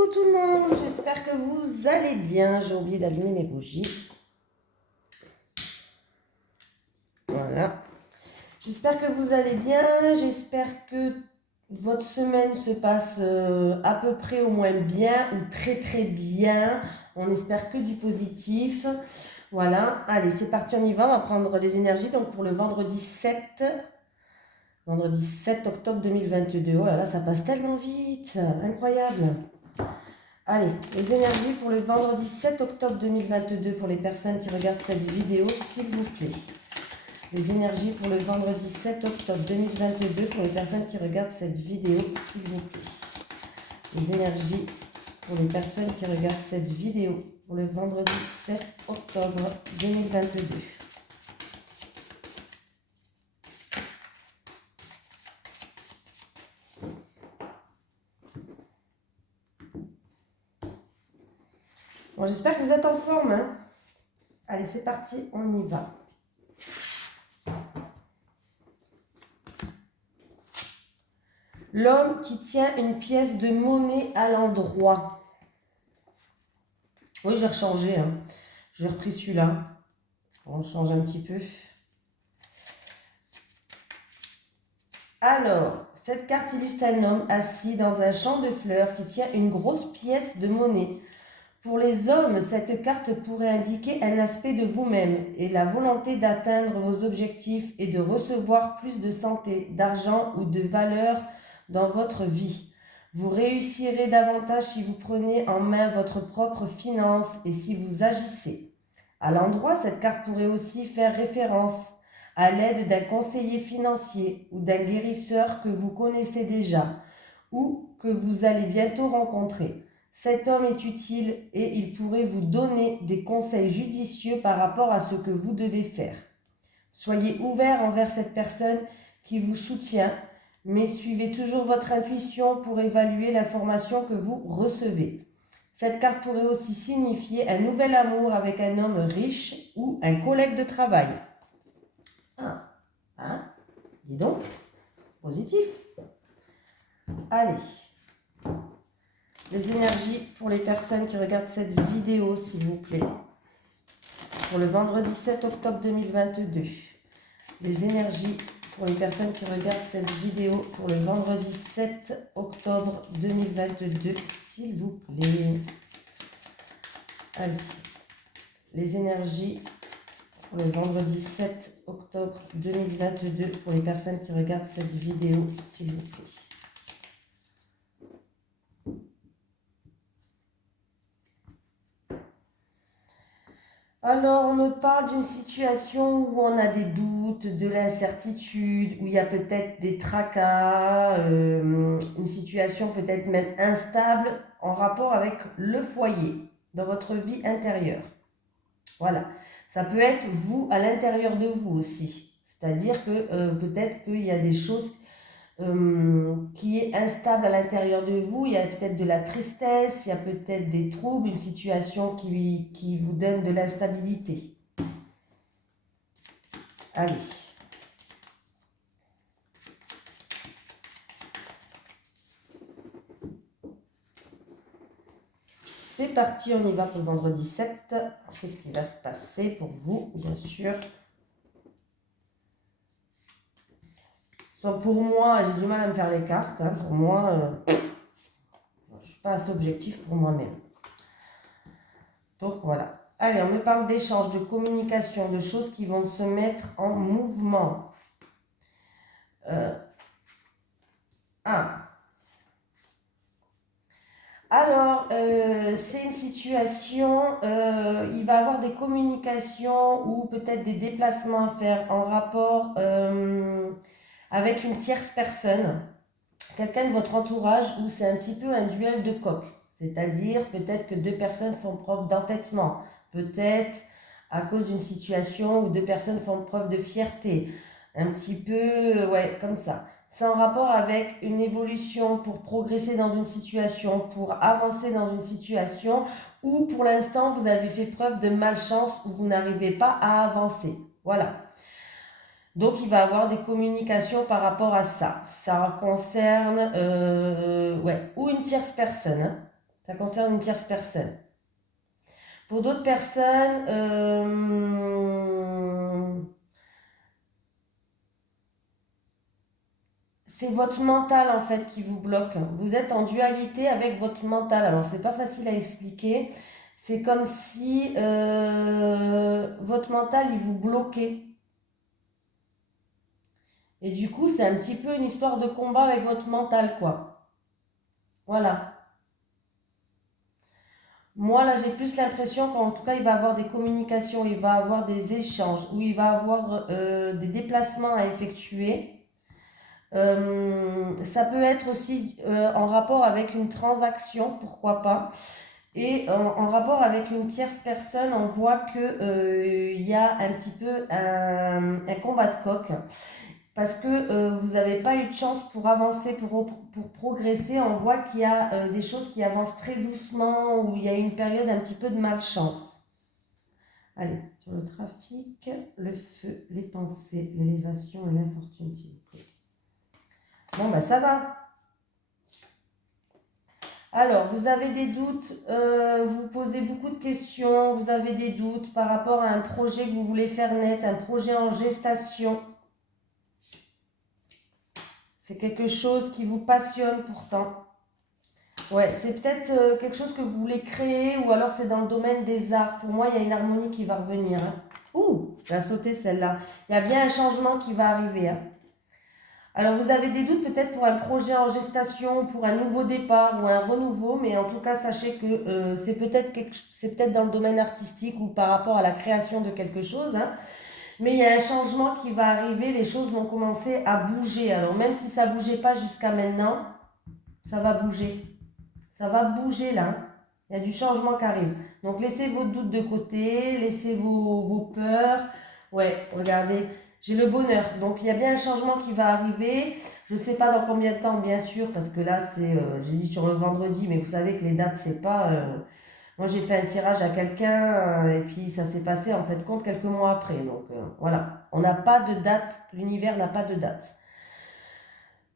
Coucou tout le monde, j'espère que vous allez bien. J'ai oublié d'allumer mes bougies. Voilà. J'espère que vous allez bien. J'espère que votre semaine se passe à peu près au moins bien ou très bien. On espère que du positif. Voilà. Allez, c'est parti, on y va. On va prendre des énergies. Donc pour le vendredi 7 octobre 2022. Oh là là, ça passe tellement vite. Incroyable. Allez, les énergies pour le vendredi 7 octobre 2022 pour les personnes qui regardent cette vidéo, s'il vous plaît. Les énergies pour le vendredi 7 octobre 2022 pour les personnes qui regardent cette vidéo, s'il vous plaît. Les énergies pour les personnes qui regardent cette vidéo pour le vendredi 7 octobre 2022. Bon, j'espère que vous êtes en forme. Hein. Allez, c'est parti, on y va. L'homme qui tient une pièce de monnaie à l'endroit. Oui, j'ai rechangé. Hein. J'ai repris celui-là. On change un petit peu. Alors, cette carte illustre un homme assis dans un champ de fleurs qui tient une grosse pièce de monnaie. Pour les hommes, cette carte pourrait indiquer un aspect de vous-même et la volonté d'atteindre vos objectifs et de recevoir plus de santé, d'argent ou de valeur dans votre vie. Vous réussirez davantage si vous prenez en main votre propre finance et si vous agissez. À l'endroit, cette carte pourrait aussi faire référence à l'aide d'un conseiller financier ou d'un guérisseur que vous connaissez déjà ou que vous allez bientôt rencontrer. Cet homme est utile et il pourrait vous donner des conseils judicieux par rapport à ce que vous devez faire. Soyez ouvert envers cette personne qui vous soutient, mais suivez toujours votre intuition pour évaluer l'information que vous recevez. Cette carte pourrait aussi signifier un nouvel amour avec un homme riche ou un collègue de travail. Dis donc, positif. Allez. Les énergies pour les personnes qui regardent cette vidéo, s'il vous plaît. Pour le vendredi 7 octobre 2022. Les énergies pour les personnes qui regardent cette vidéo pour le vendredi 7 octobre 2022, s'il vous plaît. Allez. Les énergies pour le vendredi 7 octobre 2022 pour les personnes qui regardent cette vidéo, s'il vous plaît. Alors, on me parle d'une situation où on a des doutes, de l'incertitude, où il y a peut-être des tracas, une situation peut-être même instable en rapport avec le foyer, dans votre vie intérieure. Voilà. Ça peut être vous à l'intérieur de vous aussi. C'est-à-dire que peut-être qu'il y a des choses qui est instable à l'intérieur de vous. Il y a peut-être de la tristesse, il y a peut-être des troubles, une situation qui vous donne de l'instabilité. Allez. C'est parti, on y va pour le vendredi 7. Qu'est-ce qui va se passer pour vous, bien sûr. Pour moi, j'ai du mal à me faire les cartes. Hein. Pour moi, je ne suis pas assez objectif pour moi-même. Donc voilà. Allez, on me parle d'échange, de communication, de choses qui vont se mettre en mouvement. Alors, c'est une situation, il va y avoir des communications ou peut-être des déplacements à faire en rapport avec une tierce personne, quelqu'un de votre entourage où c'est un petit peu un duel de coq. C'est-à-dire peut-être que deux personnes font preuve d'entêtement, peut-être à cause d'une situation où deux personnes font preuve de fierté, un petit peu, ouais, comme ça. C'est en rapport avec une évolution pour progresser dans une situation, pour avancer dans une situation où pour l'instant vous avez fait preuve de malchance ou vous n'arrivez pas à avancer. Voilà. Donc il va y avoir des communications par rapport à ça. Ça concerne ou une tierce personne. Hein. Ça concerne une tierce personne. Pour d'autres personnes, c'est votre mental en fait qui vous bloque. Vous êtes en dualité avec votre mental. Alors c'est pas facile à expliquer. C'est comme si votre mental il vous bloquait. Et du coup c'est un petit peu une histoire de combat avec votre mental quoi. Voilà. Moi là j'ai plus l'impression qu'en tout cas il va avoir des communications, il va avoir des échanges, ou il va avoir des déplacements à effectuer. Ça peut être aussi en rapport avec une transaction, pourquoi pas. Et en rapport avec une tierce personne, on voit que il y a un petit peu un combat de coq. Parce que vous n'avez pas eu de chance pour avancer, pour progresser. On voit qu'il y a des choses qui avancent très doucement, ou il y a une période un petit peu de malchance. Allez, sur le trafic, le feu, les pensées, l'élévation et l'infortune, s'il vous plaît. Bon, ben ça va. Alors, vous avez des doutes, vous posez beaucoup de questions, vous avez des doutes par rapport à un projet que vous voulez faire naître, un projet en gestation. C'est quelque chose qui vous passionne pourtant. Ouais, c'est peut-être quelque chose que vous voulez créer, ou alors c'est dans le domaine des arts. Pour moi, il y a une harmonie qui va revenir. Hein. Ouh, j'ai sauté celle-là. Il y a bien un changement qui va arriver. Hein. Alors, vous avez des doutes peut-être pour un projet en gestation, pour un nouveau départ ou un renouveau, mais en tout cas, sachez que c'est peut-être dans le domaine artistique ou par rapport à la création de quelque chose. Hein. Mais il y a un changement qui va arriver, les choses vont commencer à bouger. Alors, même si ça ne bougeait pas jusqu'à maintenant, ça va bouger. Ça va bouger là. Il y a du changement qui arrive. Donc, laissez vos doutes de côté, laissez vos peurs. Ouais, regardez. J'ai le bonheur. Donc, il y a bien un changement qui va arriver. Je ne sais pas dans combien de temps, bien sûr, parce que là, j'ai dit sur le vendredi, mais vous savez que les dates, c'est pas... moi, j'ai fait un tirage à quelqu'un et puis ça s'est passé, en fait, compte quelques mois après. Donc, voilà. On n'a pas de date. L'univers n'a pas de date.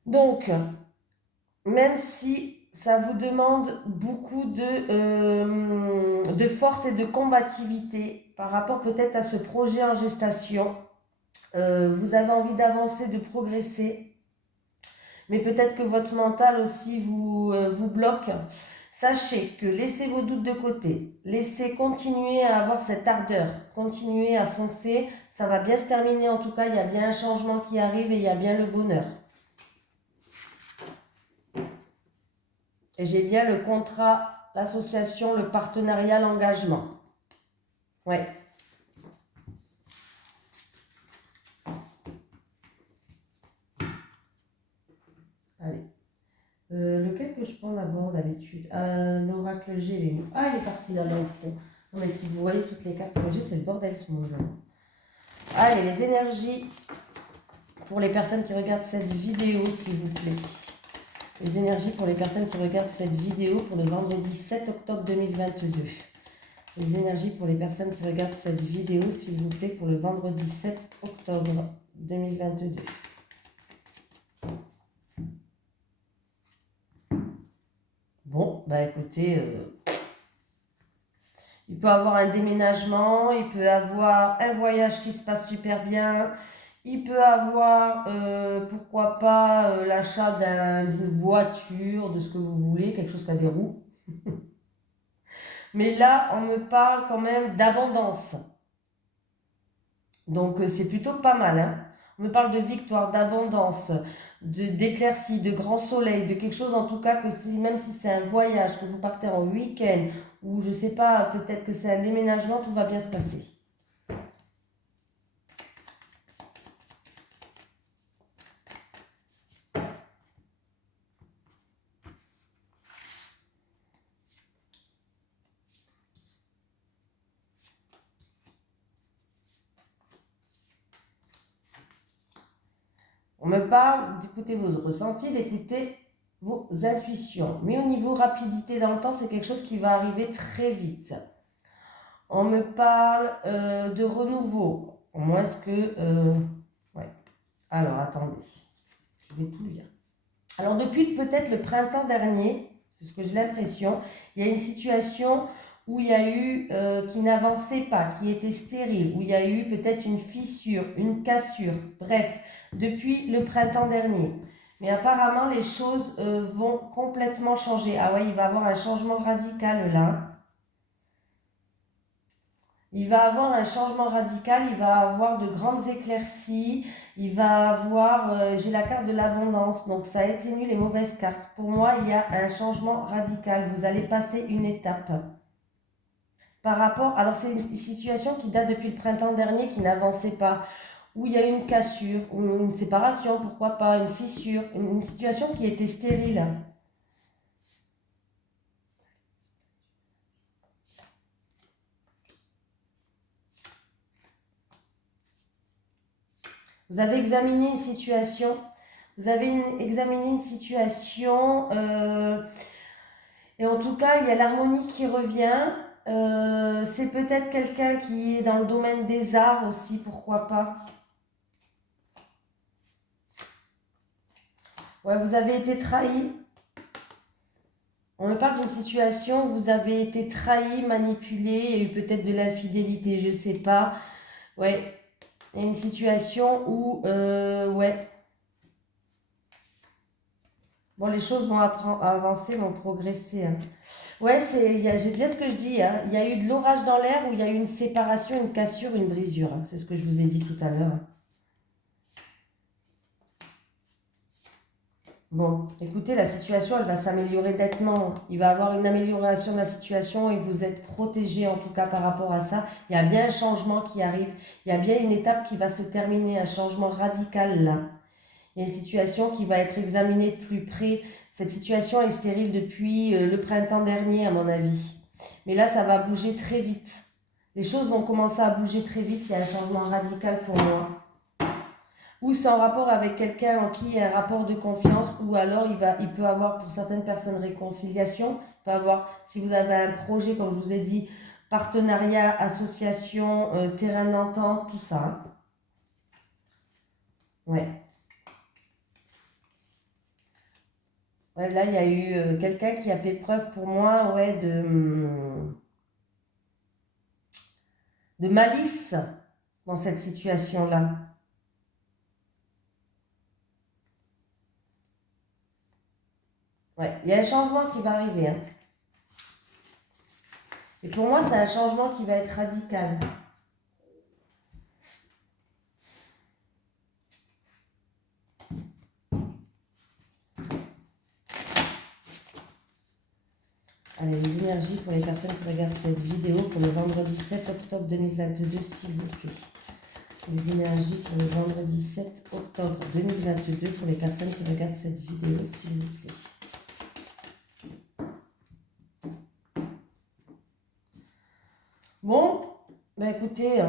Donc, même si ça vous demande beaucoup de force et de combativité par rapport peut-être à ce projet en gestation, vous avez envie d'avancer, de progresser, mais peut-être que votre mental aussi vous bloque. Sachez que laissez vos doutes de côté, laissez continuer à avoir cette ardeur, continuer à foncer, ça va bien se terminer en tout cas, il y a bien un changement qui arrive et il y a bien le bonheur. Et j'ai bien le contrat, l'association, le partenariat, l'engagement. Ouais. Allez. Lequel que je prends d'abord d'habitude? L'oracle G, il est où? Ah, il est parti là dans le fond. Non, mais si vous voyez toutes les cartes que j'ai, c'est le bordel ce monde-là. Allez, les énergies pour les personnes qui regardent cette vidéo, s'il vous plaît. Les énergies pour les personnes qui regardent cette vidéo pour le vendredi 7 octobre 2022. Les énergies pour les personnes qui regardent cette vidéo, s'il vous plaît, pour le vendredi 7 octobre 2022. Bon, bah écoutez, il peut avoir un déménagement, il peut avoir un voyage qui se passe super bien, il peut avoir, pourquoi pas, l'achat d'une voiture, de ce que vous voulez, quelque chose qui a des roues. Mais là, on me parle quand même d'abondance. Donc, c'est plutôt pas mal. Hein. On me parle de victoire, d'abondance, d'éclaircie, de grand soleil, de quelque chose en tout cas que même si c'est un voyage, que vous partez en week-end, ou je sais pas, peut-être que c'est un déménagement, tout va bien se passer. On me parle d'écouter vos ressentis, d'écouter vos intuitions. Mais au niveau rapidité dans le temps, c'est quelque chose qui va arriver très vite. On me parle de renouveau. Au moins, est-ce que... ouais. Alors, attendez. Je vais tout lire. Alors, depuis peut-être le printemps dernier, C'est ce que j'ai l'impression. Il y a une situation où il y a eu, qui n'avançait pas, qui était stérile, où il y a eu peut-être une fissure, une cassure, bref, depuis le printemps dernier. Mais apparemment, les choses vont complètement changer. Ah ouais, il va y avoir un changement radical là. Il va avoir un changement radical, il va avoir de grandes éclaircies, il va avoir, j'ai la carte de l'abondance, donc ça atténue les mauvaises cartes. Pour moi, il y a un changement radical, vous allez passer une étape. Par rapport, alors c'est une situation qui date depuis le printemps dernier, qui n'avançait pas, où il y a une cassure, ou une séparation, pourquoi pas, une fissure, une situation qui était stérile. Vous avez examiné une situation, examiné une situation, et en tout cas, il y a l'harmonie qui revient. C'est peut-être quelqu'un qui est dans le domaine des arts aussi, pourquoi pas. Ouais, vous avez été trahi. On me parle d'une situation où vous avez été trahi, manipulé, il y a eu peut-être de l'infidélité, je sais pas. Ouais, il y a une situation où, ouais. Bon, les choses vont avancer, vont progresser, hein. Ouais, j'ai bien ce que je dis, hein. Il y a eu de l'orage dans l'air où il y a eu une séparation, une cassure, une brisure, hein. C'est ce que je vous ai dit tout à l'heure. Bon, écoutez, la situation, elle va s'améliorer nettement. Il va y avoir une amélioration de la situation et vous êtes protégé en tout cas par rapport à ça. Il y a bien un changement qui arrive. Il y a bien une étape qui va se terminer, un changement radical là. Il y a une situation qui va être examinée de plus près. Cette situation est stérile depuis le printemps dernier, à mon avis. Mais là, ça va bouger très vite. Les choses vont commencer à bouger très vite. Il y a un changement radical pour moi. Ou c'est en rapport avec quelqu'un en qui il y a un rapport de confiance, ou alors il peut avoir pour certaines personnes réconciliation. Il peut avoir, si vous avez un projet, comme je vous ai dit, partenariat, association, terrain d'entente, tout ça, hein. Ouais. Ouais, là, il y a eu quelqu'un qui a fait preuve pour moi, ouais, de malice dans cette situation-là. Ouais, il y a un changement qui va arriver, hein. Et pour moi, c'est un changement qui va être radical. Allez, les énergies pour les personnes qui regardent cette vidéo pour le vendredi 7 octobre 2022, s'il vous plaît. Les énergies pour le vendredi 7 octobre 2022 pour les personnes qui regardent cette vidéo, s'il vous plaît. Bon, bah écoutez,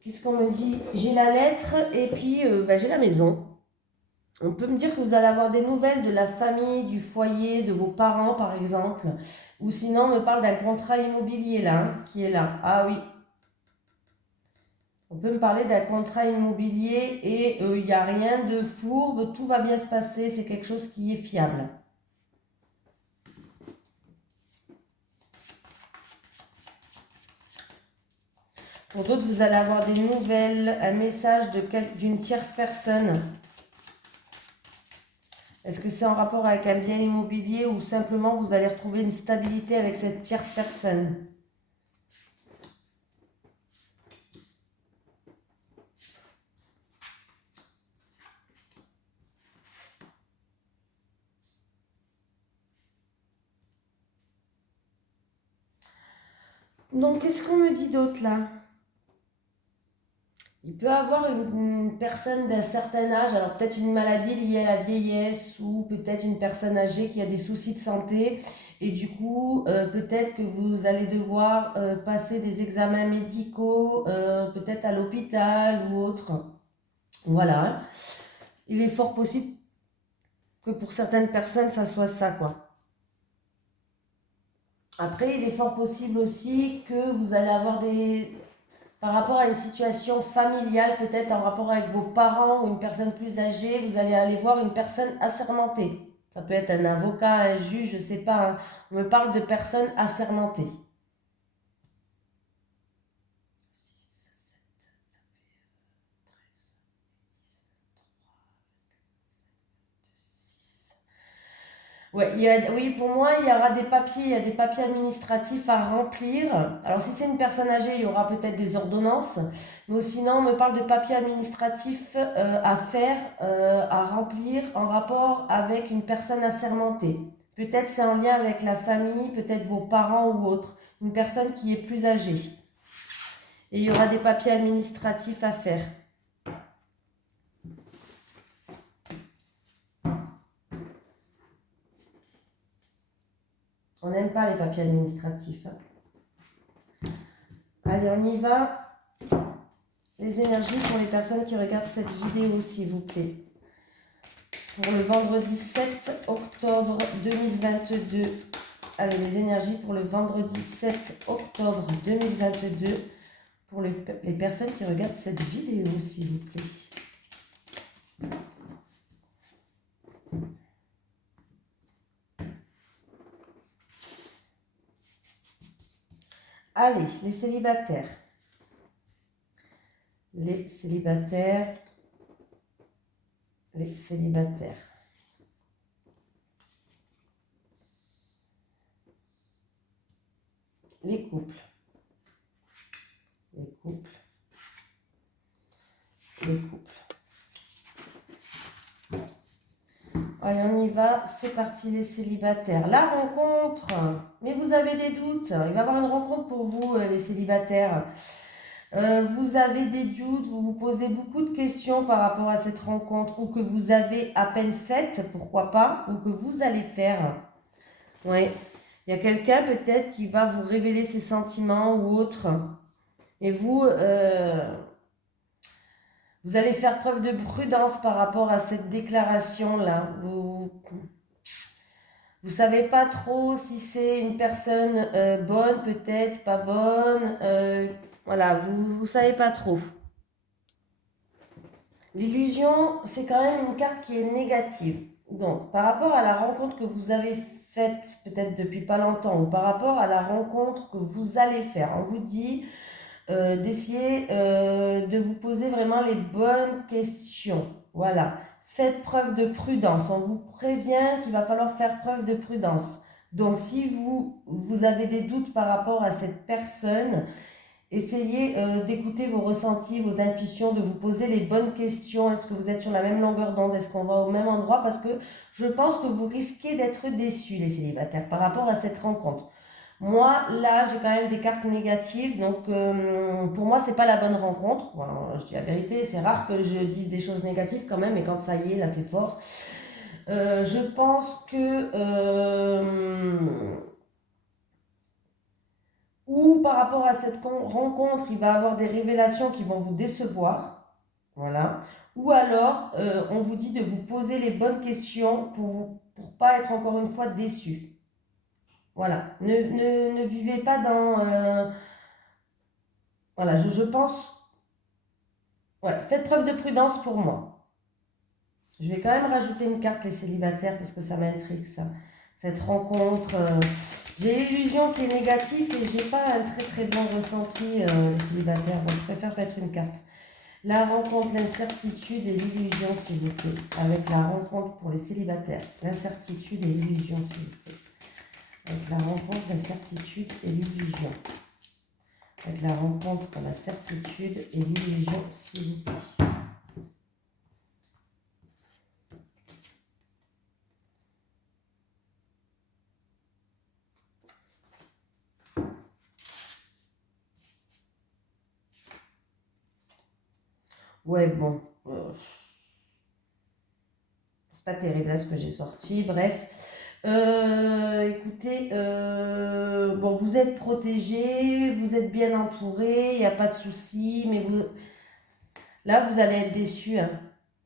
qu'est-ce qu'on me dit? J'ai la lettre et puis j'ai la maison. On peut me dire que vous allez avoir des nouvelles de la famille, du foyer, de vos parents par exemple. Ou sinon, on me parle d'un contrat immobilier là, hein, qui est là. Ah oui. On peut me parler d'un contrat immobilier et il n'y a rien de fourbe, tout va bien se passer, c'est quelque chose qui est fiable. Pour d'autres, vous allez avoir des nouvelles, un message d'une tierce personne. Est-ce que c'est en rapport avec un bien immobilier ou simplement vous allez retrouver une stabilité avec cette tierce personne? Donc, qu'est-ce qu'on me dit d'autre là? Il peut avoir une personne d'un certain âge, alors peut-être une maladie liée à la vieillesse ou peut-être une personne âgée qui a des soucis de santé et du coup peut-être que vous allez devoir passer des examens médicaux, peut-être à l'hôpital ou autre. Voilà, hein. Il est fort possible que pour certaines personnes ça soit ça quoi. Après, il est fort possible aussi que vous allez avoir par rapport à une situation familiale, peut-être en rapport avec vos parents ou une personne plus âgée, vous allez aller voir une personne assermentée. Ça peut être un avocat, un juge, je ne sais pas. Hein. On me parle de personnes assermentées. Ouais, oui, pour moi, il y aura des papiers, il y a des papiers administratifs à remplir. Alors, si c'est une personne âgée, il y aura peut-être des ordonnances. Mais sinon, on me parle de papiers administratifs à faire, à remplir en rapport avec une personne assermentée. Peut-être c'est en lien avec la famille, peut-être vos parents ou autre. Une personne qui est plus âgée. Et il y aura des papiers administratifs à faire. On n'aime pas les papiers administratifs. Hein. Allez, on y va. Les énergies pour les personnes qui regardent cette vidéo, s'il vous plaît. Pour le vendredi 7 octobre 2022. Allez, les énergies pour le vendredi 7 octobre 2022. Pour les personnes qui regardent cette vidéo, s'il vous plaît. Allez, les célibataires. Les célibataires. Les célibataires. Les couples. Les couples. Les couples. Allez, on y va. C'est parti, les célibataires. La rencontre. Mais vous avez des doutes. Il va y avoir une rencontre pour vous, les célibataires. Vous avez des doutes, vous vous posez beaucoup de questions par rapport à cette rencontre, ou que vous avez à peine faite, pourquoi pas, ou que vous allez faire. Oui, il y a quelqu'un peut-être qui va vous révéler ses sentiments ou autre. Et vous, vous allez faire preuve de prudence par rapport à cette déclaration-là. Vous savez pas trop si c'est une personne bonne, peut-être pas bonne. Voilà, vous savez pas trop. L'illusion, c'est quand même une carte qui est négative. Donc, par rapport à la rencontre que vous avez faite, peut-être depuis pas longtemps, ou par rapport à la rencontre que vous allez faire, on vous dit d'essayer de vous poser vraiment les bonnes questions. Voilà. Faites preuve de prudence. On vous prévient qu'il va falloir faire preuve de prudence. Donc, si vous avez des doutes par rapport à cette personne, essayez d'écouter vos ressentis, vos intuitions, de vous poser les bonnes questions. Est-ce que vous êtes sur la même longueur d'onde? Est-ce qu'on va au même endroit? Parce que je pense que vous risquez d'être déçus, les célibataires, par rapport à cette rencontre. Moi, là, j'ai quand même des cartes négatives, donc pour moi, c'est pas la bonne rencontre. Bon, je dis la vérité, c'est rare que je dise des choses négatives quand même, mais quand ça y est, là, c'est fort. Je pense que ou par rapport à cette rencontre, il va y avoir des révélations qui vont vous décevoir. Voilà. Ou alors, on vous dit de vous poser les bonnes questions pour pas être encore une fois déçu. Voilà. Ne vivez pas dans... voilà, je pense... Ouais, faites preuve de prudence pour moi. Je vais quand même rajouter une carte, les célibataires, parce que ça m'intrigue, ça. Cette rencontre... j'ai l'illusion qui est négative et j'ai pas un très très bon ressenti, les célibataires. Donc, je préfère mettre une carte. La rencontre, l'incertitude et l'illusion, s'il vous plaît. Avec la rencontre pour les célibataires. L'incertitude et l'illusion, s'il vous plaît. Avec la rencontre, l'incertitude et l'illusion. Avec la rencontre, la certitude et l'illusion, s'il vous plaît. Ouais, bon. C'est pas terrible là ce que j'ai sorti. Bref. Écoutez, bon, vous êtes protégé, vous êtes bien entouré, il n'y a pas de souci, mais là, vous allez être déçu. Hein.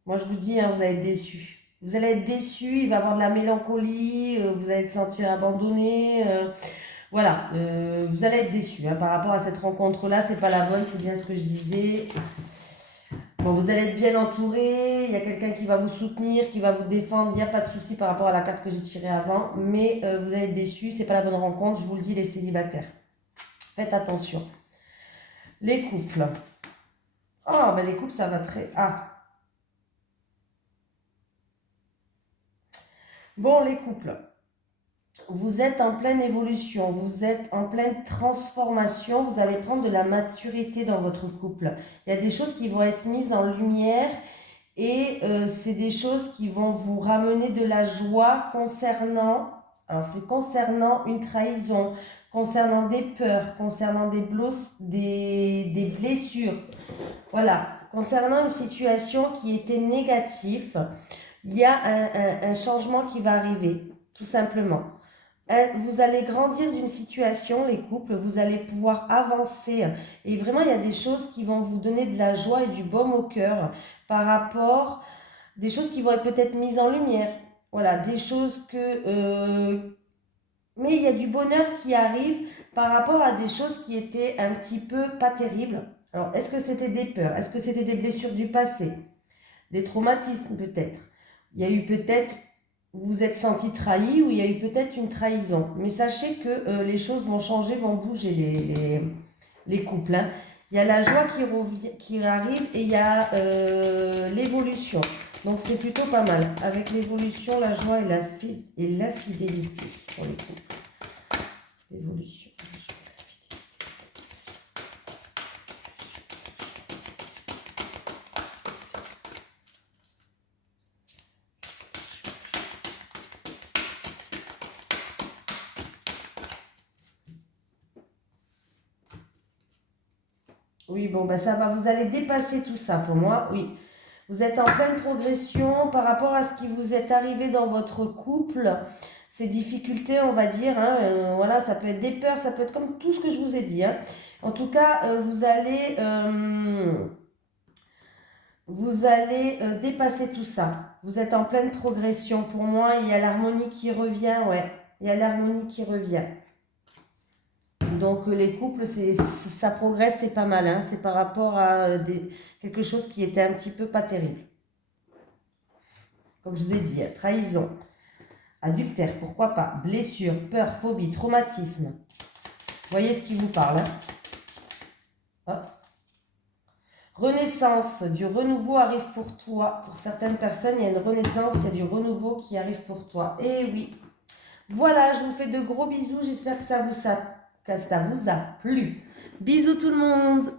Moi, je vous dis, hein, vous allez être déçu. Vous allez être déçu, il va y avoir de la mélancolie, vous allez se sentir abandonné. Voilà, vous allez être déçu. Hein, par rapport à cette rencontre-là, c'est pas la bonne, c'est bien ce que je disais. Bon, vous allez être bien entouré, il y a quelqu'un qui va vous soutenir, qui va vous défendre, il n'y a pas de souci par rapport à la carte que j'ai tirée avant, mais vous allez être déçus, c'est pas la bonne rencontre, je vous le dis les célibataires. Faites attention. Les couples. Oh, ben les couples, ça va très... Ah. Bon, les couples. Vous êtes en pleine évolution, vous êtes en pleine transformation, vous allez prendre de la maturité dans votre couple. Il y a des choses qui vont être mises en lumière et c'est des choses qui vont vous ramener de la joie concernant, alors c'est concernant une trahison, concernant des peurs, concernant des blessures. Voilà, concernant une situation qui était négative, il y a un changement qui va arriver, tout simplement. Vous allez grandir d'une situation, les couples, vous allez pouvoir avancer. Et vraiment, il y a des choses qui vont vous donner de la joie et du baume au cœur par rapport, des choses qui vont être peut-être mises en lumière. Voilà, des choses mais il y a du bonheur qui arrive par rapport à des choses qui étaient un petit peu pas terribles. Alors, est-ce que c'était des peurs? Est-ce que c'était des blessures du passé? Des traumatismes peut-être? Il y a eu peut-être vous vous êtes senti trahi ou il y a eu peut-être une trahison. Mais sachez que les choses vont changer, vont bouger les couples. Hein. Il y a la joie qui arrive et il y a l'évolution. Donc c'est plutôt pas mal. Avec l'évolution, la joie et la fidélité pour les couples. L'évolution. Oui, bon, ben ça va, vous allez dépasser tout ça pour moi, oui. Vous êtes en pleine progression par rapport à ce qui vous est arrivé dans votre couple, ces difficultés, on va dire, hein, voilà, ça peut être des peurs, ça peut être comme tout ce que je vous ai dit. Hein. En tout cas, vous allez dépasser tout ça. Vous êtes en pleine progression. Pour moi, il y a l'harmonie qui revient, ouais, il y a l'harmonie qui revient. Donc les couples, ça progresse, c'est pas mal. Hein. C'est par rapport à quelque chose qui était un petit peu pas terrible. Comme je vous ai dit, trahison, adultère, pourquoi pas, blessure, peur, phobie, traumatisme. Voyez ce qui vous parle. Hein. Hop. Renaissance, du renouveau arrive pour toi. Pour certaines personnes, il y a une renaissance, il y a du renouveau qui arrive pour toi. Et oui. Voilà, je vous fais de gros bisous. J'espère que ça vous a plu. Bisous tout le monde.